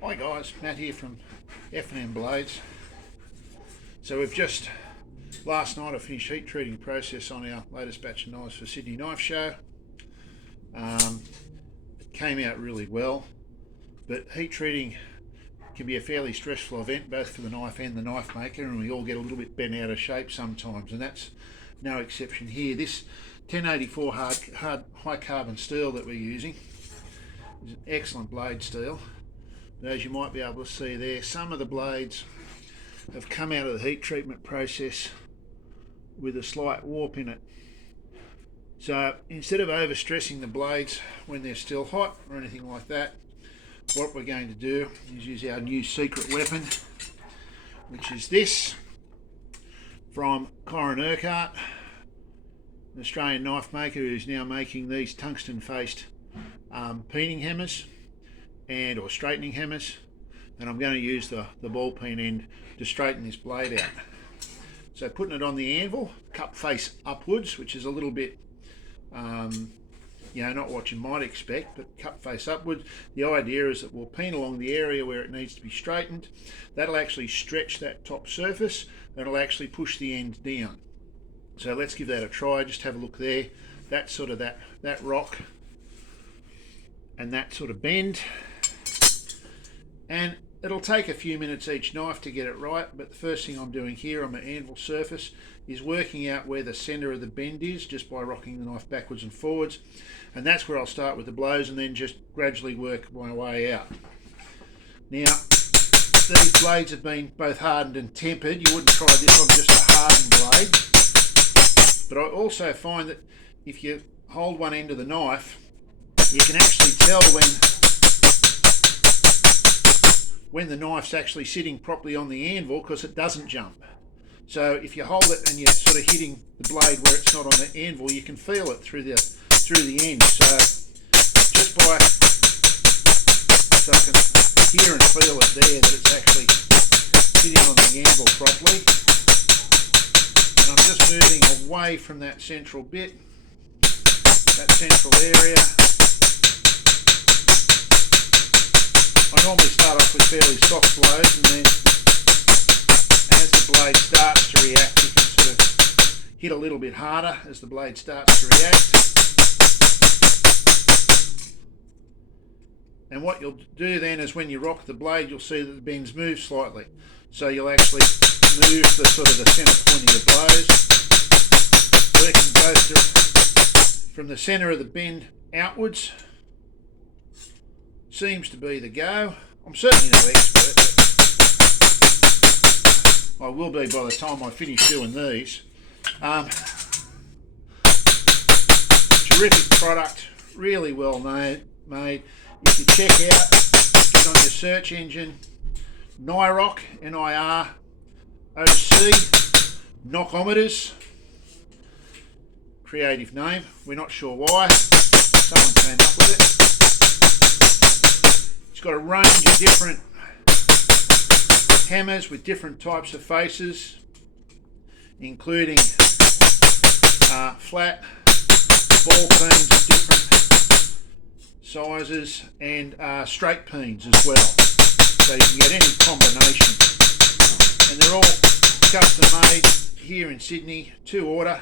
Hi guys, Matt here from F&M Blades. So we've just, last night I finished heat treating process on our latest batch of knives for Sydney Knife Show. It came out really well, but heat treating can be a fairly stressful event both for the knife and the knife maker, and we all get a little bit bent out of shape sometimes, and that's no exception here. This 1084 hard high carbon steel that we're using is an excellent blade steel. As you might be able to see there, some of the blades have come out of the heat treatment process with a slight warp in it. So instead of overstressing the blades when they're still hot or anything like that, what we're going to do is use our new secret weapon, which is this from Niroc, an Australian knife maker who's now making these tungsten faced peening hammers or straightening hammers, and I'm going to use the ball peen end to straighten this blade out. So putting it on the anvil, cup face upwards, which is a little bit not what you might expect, but cup face upwards. The idea is that we'll peen along the area where it needs to be straightened. That'll actually stretch that top surface, that'll actually push the end down. So let's give that a try. Just have a look there. That's sort of that rock and that sort of bend. And it'll take a few minutes each knife to get it right, but the first thing I'm doing here on my anvil surface is working out where the centre of the bend is just by rocking the knife backwards and forwards, and that's where I'll start with the blows and then just gradually work my way out. Now, these blades have been both hardened and tempered. You wouldn't try this on just a hardened blade, but I also find that if you hold one end of the knife, you can actually tell when the knife's actually sitting properly on the anvil, because it doesn't jump. So if you hold it and you're sort of hitting the blade where it's not on the anvil, you can feel it through the end. So just so I can hear and feel it there that it's actually sitting on the anvil properly. And I'm just moving away from that central bit, that central area. I normally start off with fairly soft blows, and then as the blade starts to react, you can sort of hit a little bit harder as the blade starts to react. And what you'll do then is when you rock the blade, you'll see that the bends move slightly. So you'll actually move the sort of the centre point of your blows, working both from the centre of the bend outwards. Seems to be the go. I'm certainly no expert, but I will be by the time I finish doing these. Terrific product, really well made. If you check out, get on your search engine, Niroc, Niroc, Knockometers. Creative name, we're not sure why. Someone came up with it. It's got a range of different hammers with different types of faces, including flat, ball peens of different sizes, and straight peens as well. So you can get any combination. And they're all custom made here in Sydney to order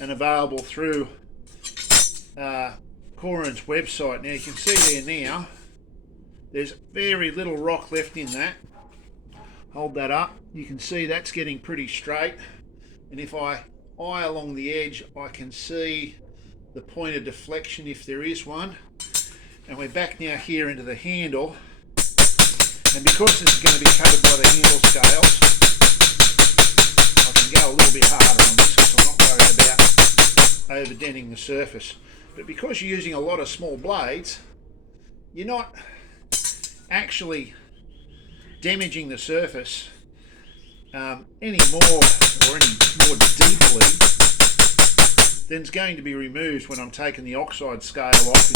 and available through Corin's website. Now you can see there now, there's very little rock left in that. Hold that up, you can see that's getting pretty straight, and if I eye along the edge I can see the point of deflection if there is one. And we're back now here into the handle, and because this is going to be covered by the handle scales, I can go a little bit harder on this because I'm not worried about over-denting the surface. But because you're using a lot of small blades, you're not actually damaging the surface any more deeply than's going to be removed when I'm taking the oxide scale off in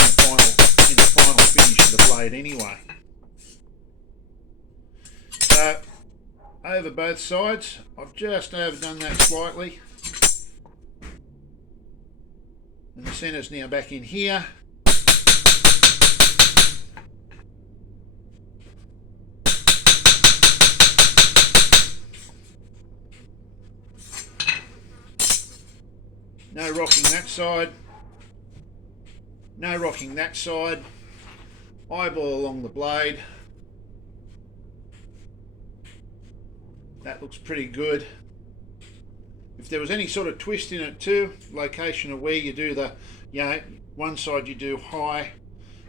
the final finish of the blade anyway. So over both sides, I've just overdone that slightly, and the centre's now back in here. No rocking that side. No rocking that side. Eyeball along the blade. That looks pretty good. If there was any sort of twist in it too, location of where you do the, one side you do high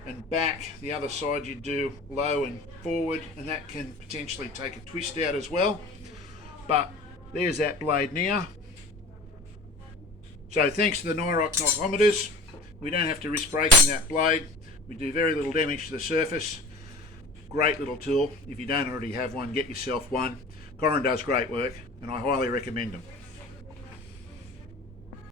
and back, the other side you do low and forward, and that can potentially take a twist out as well. But there's that blade now. So thanks to the Niroc knockometers, we don't have to risk breaking that blade. We do very little damage to the surface. Great little tool. If you don't already have one, get yourself one. Corin does great work, and I highly recommend them.